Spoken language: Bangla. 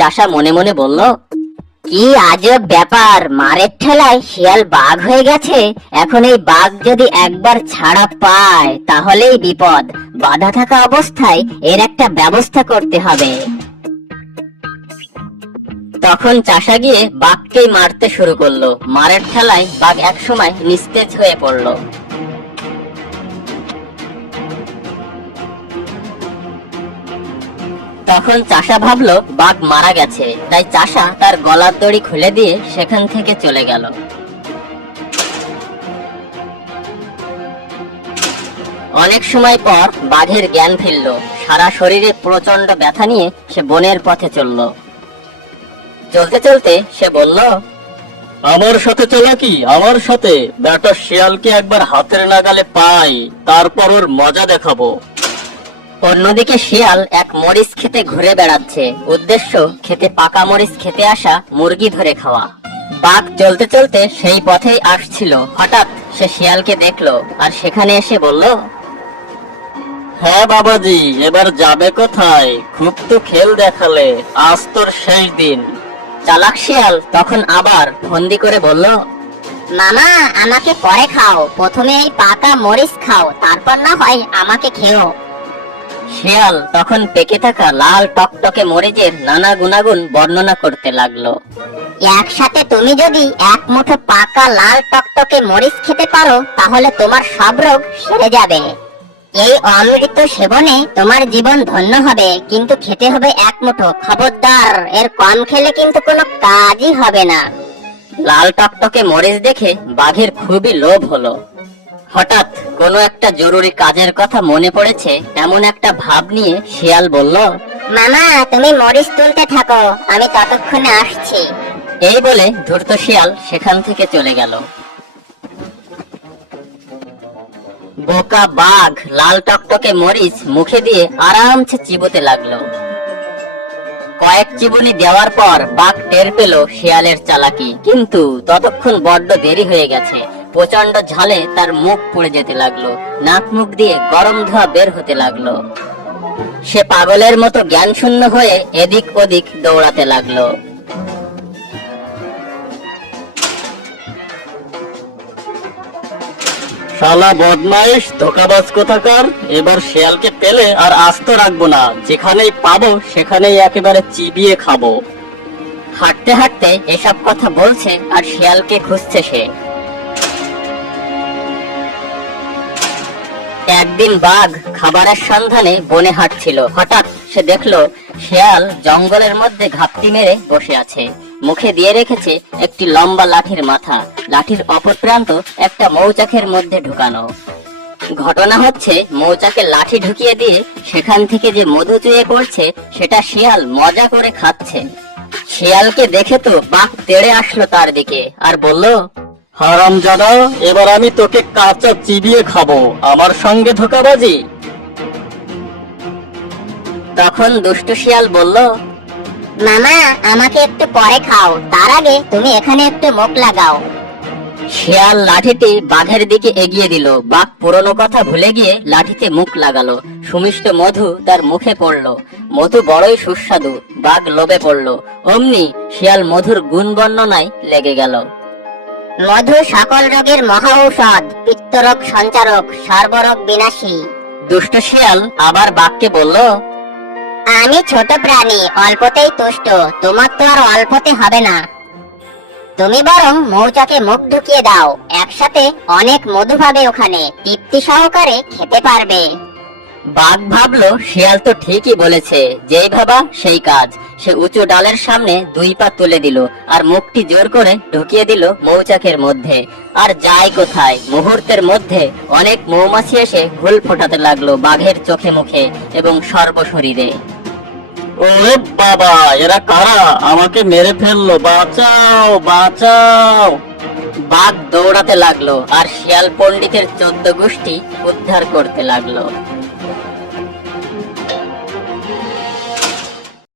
চাষা মনে মনে বলল, কি আজব ব্যাপার, মারের ঠেলায় শিয়াল বাঘ হয়ে গেছে। এখন এই বাঘ যদি একবার ছাড়া পায় তাহলেই বিপদ। বাধা থাকা অবস্থায় এর একটা ব্যবস্থা করতে হবে। তখন চাষা গিয়ে বাঘকেই মারতে শুরু করলো। মারের ঠেলায় বাঘ একসময় নিস্তেজ হয়ে পড়লো। তখন চাষা ভাবলো বাঘ মারা গেছে, তাই চাষা তার গলার দড়ি খুলে দিয়ে সেখান থেকে চলে গেল। অনেক সময় পর বাঘের জ্ঞান ফিরল। সারা শরীরে প্রচন্ড ব্যথা নিয়ে সে বনের পথে চলল। চলতে চলতে সে বলল, আমার সাথে চলা কি, আমার সাথে বেটা শিয়ালকে একবার হাতের নাগালে পাই, তারপর ওর মজা দেখাবো। অন্যদিকে শিয়াল এক মরিচ খেতে ঘুরে বেড়াচ্ছে। উদ্দেশ্য খেতে পাকা মরিচ খেতে আসা মুরগি ধরে খাওয়া। বাঘ চলতে চলতে সেই পথেই আসছিল। হঠাৎ সে শিয়ালকে দেখলো আর সেখানে এসে বলল, হ্যাঁ বাবাজি, এবার যাবে কোথায়? খুব তো খেল দেখালে, আজ তোর শেষ দিন। চালাক শিয়াল তখন আবার ফন্দি করে বলল, মামা আমাকে পরে খাও, প্রথমে এই পাকা মরিচ খাও, তারপর না হয় আমাকে খেও। শিয়াল তখন পেকে থাকা লাল টকটকে মরিচের নানা গুণাগুণ বর্ণনা করতে লাগলো। একসাথে তুমি যদি এক মুঠো পাকা লাল টকটকে মরিচ খেতে পারো তাহলে তোমার সব রোগ সেরে যাবে। এই অমৃত সেবনে তোমার জীবন ধন্য হবে, কিন্তু খেতে হবে এক মুঠো, খবরদার এর কম খেলে কিন্তু কোনো কাজই হবে না। লাল টকটকে মরিচ দেখে বাঘের খুবই লোভ হলো। হঠাৎ কোনো একটা জরুরি কাজের কথা মনে পড়েছে এমন একটা ভাব নিয়ে শিয়াল বলল, মামা তুমি মরিচ তুলতে থাকো, আমি ততক্ষণে আসছি। এই বলে ধূর্ত শিয়াল সেখান থেকে চলে গেল। বোকা বাঘ লাল টকটকে মরিচ মুখে দিয়ে আরামসে চিবোতে লাগলো। কয়েক চিবুনি দেওয়ার পর বাঘ টের পেল শিয়ালের চালাকি, কিন্তু ততক্ষণ বড্ড দেরি হয়ে গেছে। প্রচন্ড ঝালে তার মুখ পুড়ে যেতে লাগলো, নাক মুখ দিয়ে গরম ধোঁয়া বের হতে লাগলো। সে পাগলের মতো জ্ঞান শূন্য হয়ে এদিক ওদিক দৌড়াতে লাগলো। শালা বদমাইশ, ধোকাবাজ কোথাকার, এবার শিয়ালকে পেলে আর আস্ত রাখবো না, যেখানেই পাবো সেখানেই একেবারে চিবিয়ে খাবো। হাঁটতে হাঁটতে এসব কথা বলছে আর শিয়ালকে খুঁজছে সে। একদিন বাঘ খাবারের সন্ধানে বনে হাঁটছিল। হঠাৎ সে দেখলো শিয়াল জঙ্গলের মধ্যে ঘাপটি মেরে বসে আছে। মুখে দিয়ে রেখেছে একটি লম্বা লাঠির মাথা। লাঠির অপর প্রান্ত একটা মৌচাকের মধ্যে ঢুকানো। ঘটনা হচ্ছে, মৌচাকে লাঠি ঢুকিয়ে দিয়ে সেখান থেকে যে মধু চুয়ে পড়ছে সেটা শিয়াল মজা করে খাচ্ছে। শিয়ালকে দেখে তো বাঘ তেড়ে আসলো তার দিকে আর বলল, হারামজাদা, এবার আমি তোকে কাঁচা চিবিয়ে খাবো, আমার সঙ্গে ধোকাবাজি। তখন দুষ্টু শিয়াল বলল, মামা আমাকে একটু পরে খাও, তার আগে তুমি এখানে একটু মুখ লাগাও। শিয়াল লাঠিটি বাঘের দিকে এগিয়ে দিল। বাঘ পুরনো কথা ভুলে গিয়ে লাঠিতে মুখ লাগালো। সুমিষ্ট মধু তার মুখে পড়লো। মধু বড়ই সুস্বাদু। বাঘ লোভে পড়লো। অমনি শিয়াল মধুর গুণ বর্ণনায় লেগে গেল। মধু সকল রোগের মহা ঔষধ, পিত্তরোগ সঞ্চারক, সর্বরোগ বিনাশী। দুষ্ট শিয়াল আবার বাঘকে বলল, আমি ছোট প্রাণী, অল্পতেই তুষ্ট, তোমার তো আর অল্পতে হবে না। তুমি বরং মৌচাকে মুখ ঢুকিয়ে দাও, একসাথে অনেক মধু পাবে, ওখানে তৃপ্তি সহকারে খেতে পারবে। বাঘ ভাবলো শিয়াল তো ঠিকই বলেছে, যেই ভাবা সেই কাজ। সে উঁচু ডালের সামনে দুই পা তুলে দিল আর মুখটি জোর করে ঢুকিয়ে দিল মৌচাকের মধ্যে। আর যায় কোথায়, মুহূর্তের মধ্যে অনেক মৌমাছি এসে ঘুল ফোটাতে লাগলো বাঘের চোখে মুখে এবং সর্বশরীরে। ওরে বাবা, এরা কারা? আমাকে মেরে ফেললো, বাঁচাও বাঁচাও। বাঘ দৌড়াতে লাগলো আর শিয়াল পণ্ডিতের 14 গোষ্ঠী উদ্ধার করতে লাগলো।